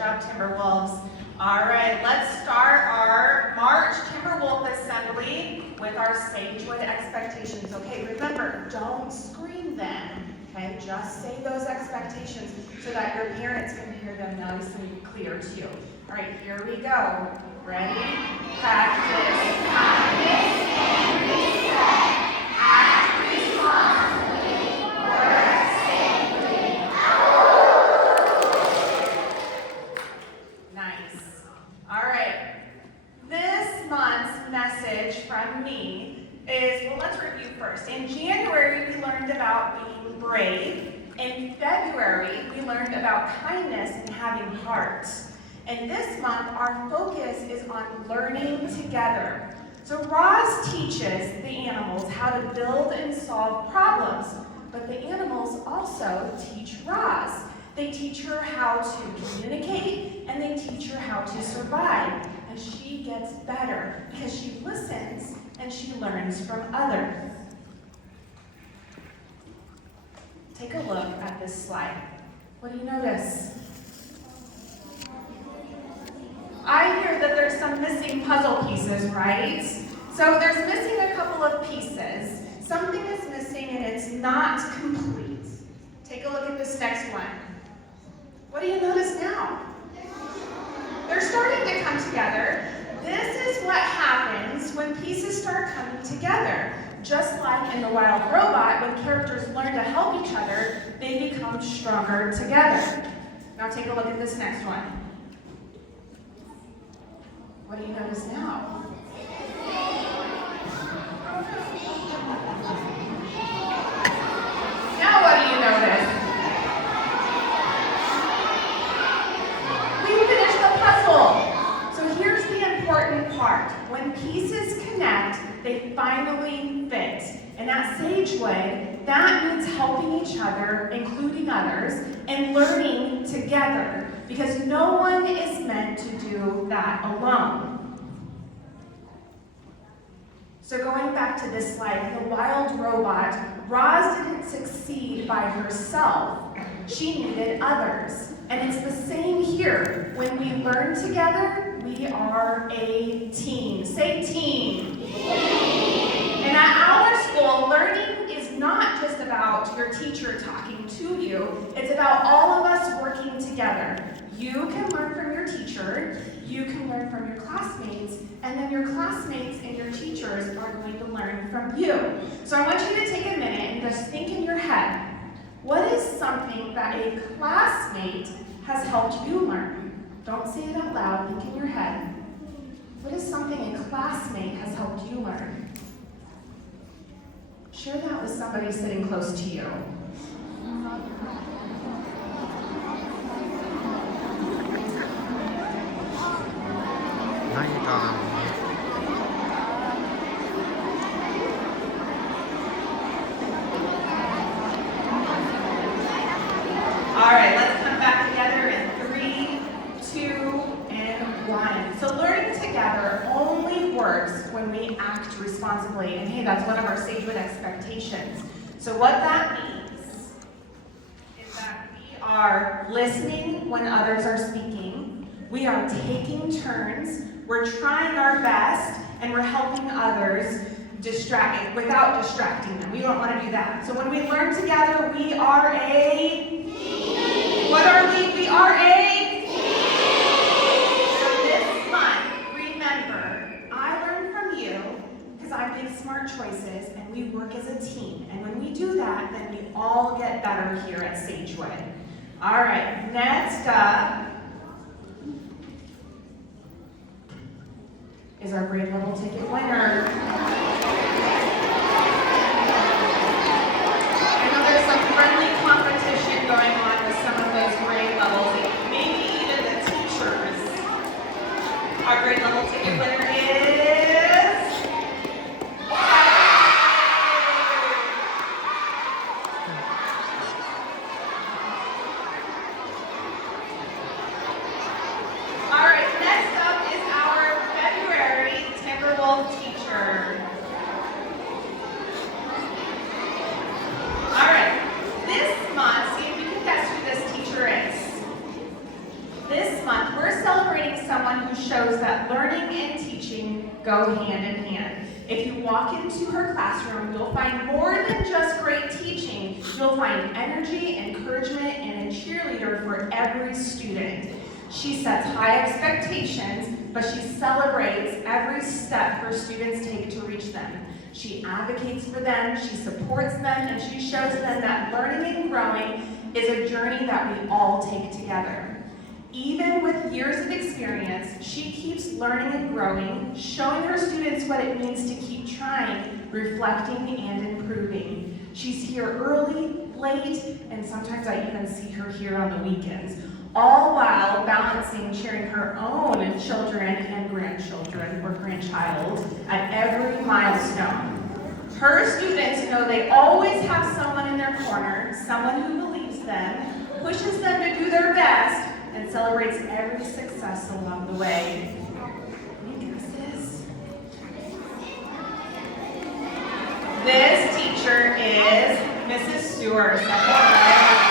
job, TimberWolves. All right, let's start our March TimberWolf Assembly with our Sagewood expectations. Okay, remember, don't scream them. Okay, just say those expectations so that your parents can hear them nice and clear too. All right, here we go. Ready? Practice kindness and respect. Act responsibly. Work safely. Nice. All right. This month's message from me is, well, let's review first. In January, we learned about being brave. In February, we learned about kindness and having heart. And this month, our focus is on learning together. So Roz teaches the animals how to build and solve problems, but the animals also teach Roz. They teach her how to communicate, and they teach her how to survive. And she gets better because she listens and she learns from others. Take a look at this slide. What do you notice? I hear that there's some missing puzzle pieces, right? So there's missing a couple of pieces. Something is missing and it's not complete. Take a look at this next one. What do you notice now? They're starting to come together. This is what happens when pieces start coming together. Just like in The Wild Robot, when characters learn to help each other, they become stronger together. Now take a look at this next one. What do you notice now? Now what do you notice? We finished the puzzle. So here's the important part. When pieces connect, they finally fit. And at Sagewood, that means helping each other, including others, and learning together. Because no one is meant to do that alone. So going back to this slide, the wild robot, Roz didn't succeed by herself. She needed others. And it's the same here. When we learn together, we are a team. Say team. And at our school, learning is not just about your teacher talking to you. It's about all of us working together. You can learn from your teacher, you can learn from your classmates, and then your classmates and your teachers are going to learn from you. So I want you to take a minute and just think in your head, what is something that a classmate has helped you learn? Don't say it out loud, think in your head. What is something a classmate has helped you learn? Share that with somebody sitting close to you. All right, let's come back together in 3, 2, and 1. So learning together only works when we act responsibly. And hey, that's one of our Sagewood expectations. So what that means is that we are listening when others are speaking. We are taking turns. We're trying our best, and we're helping others without distracting them. We don't want to do that. So when we learn together, we are a team. What are we? We are a team. So this month, remember, I learn from you because I make smart choices, and we work as a team. And when we do that, then we all get better here at Sagewood. All right, next up is our grade level ticket winner. I know there's some friendly competition going on with some of those grade levels, maybe even the teachers. Our grade level ticket winner is... All right, next up is our February TimberWolf teacher. go hand in hand. If you walk into her classroom, you'll find more than just great teaching. You'll find energy, encouragement, and a cheerleader for every student. She sets high expectations, but she celebrates every step her students take to reach them. She advocates for them, she supports them, and she shows them that learning and growing is a journey that we all take together. Even with years of experience, she keeps learning and growing, showing her students what it means to keep trying, reflecting, and improving. She's here early, late, and sometimes I even see her here on the weekends, all while balancing cheering her own children and grandchildren or grandchild at every milestone. Her students know they always have someone in their corner, someone who believes them, pushes them to do their best, and celebrates every success along the way. This teacher is Mrs. Stewart, second grade.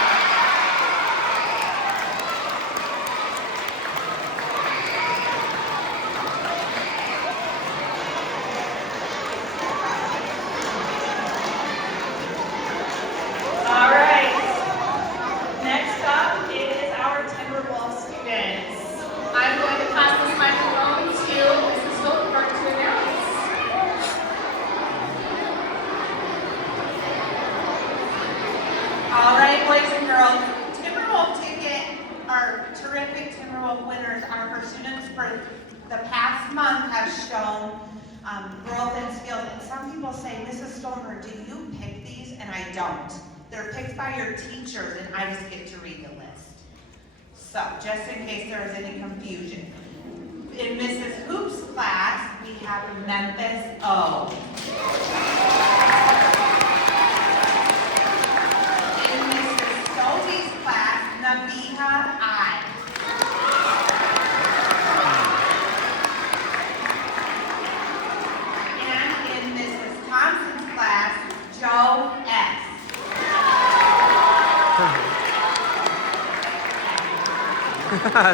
Winners are for students for the past month have shown growth and skills. And some people say, Mrs. Stoner, do you pick these? And I don't. They're picked by your teachers, and I just get to read the list. So, just in case there was any confusion. In Mrs. Hoop's class, we have Memphis O. In Mrs. Stovey's class, Nabiha I. Joe S.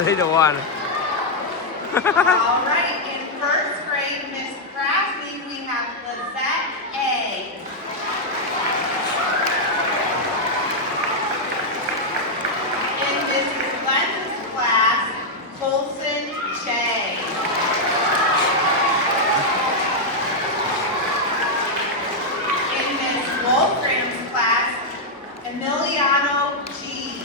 They don't want it. All right, in first grade, Miss Crafty, we have Lizette A. In Mrs. Lenz's class, Colson J. Wolfgram's class, Emiliano G.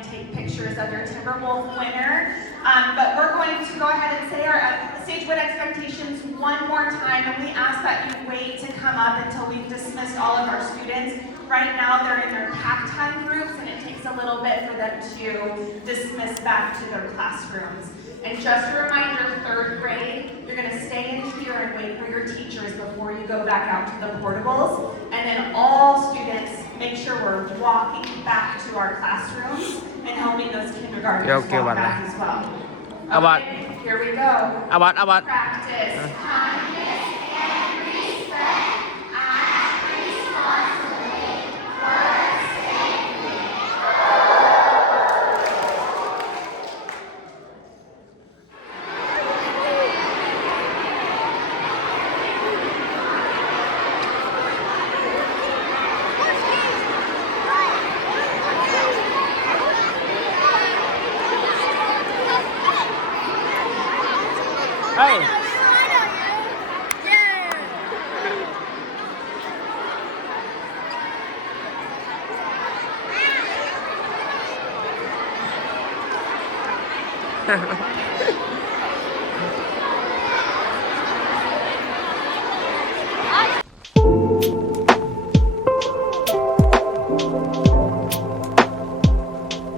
and take pictures of your TimberWolf winner. But we're going to go ahead and say our Sagewood expectations one more time, and we ask that you wait to come up until we've dismissed all of our students. Right now they're in their pack time groups, and it takes a little bit for them to dismiss back to their classrooms. And just a reminder, 3rd grade, you're going to stay in here and wait for your teachers before you go back out to the portables. And then all students, make sure we're walking back to our classrooms and helping those kindergartners walk back as well. Okay, here we go. Practice kindness and respect. Act responsibly. Words safely. Hey. Yeah.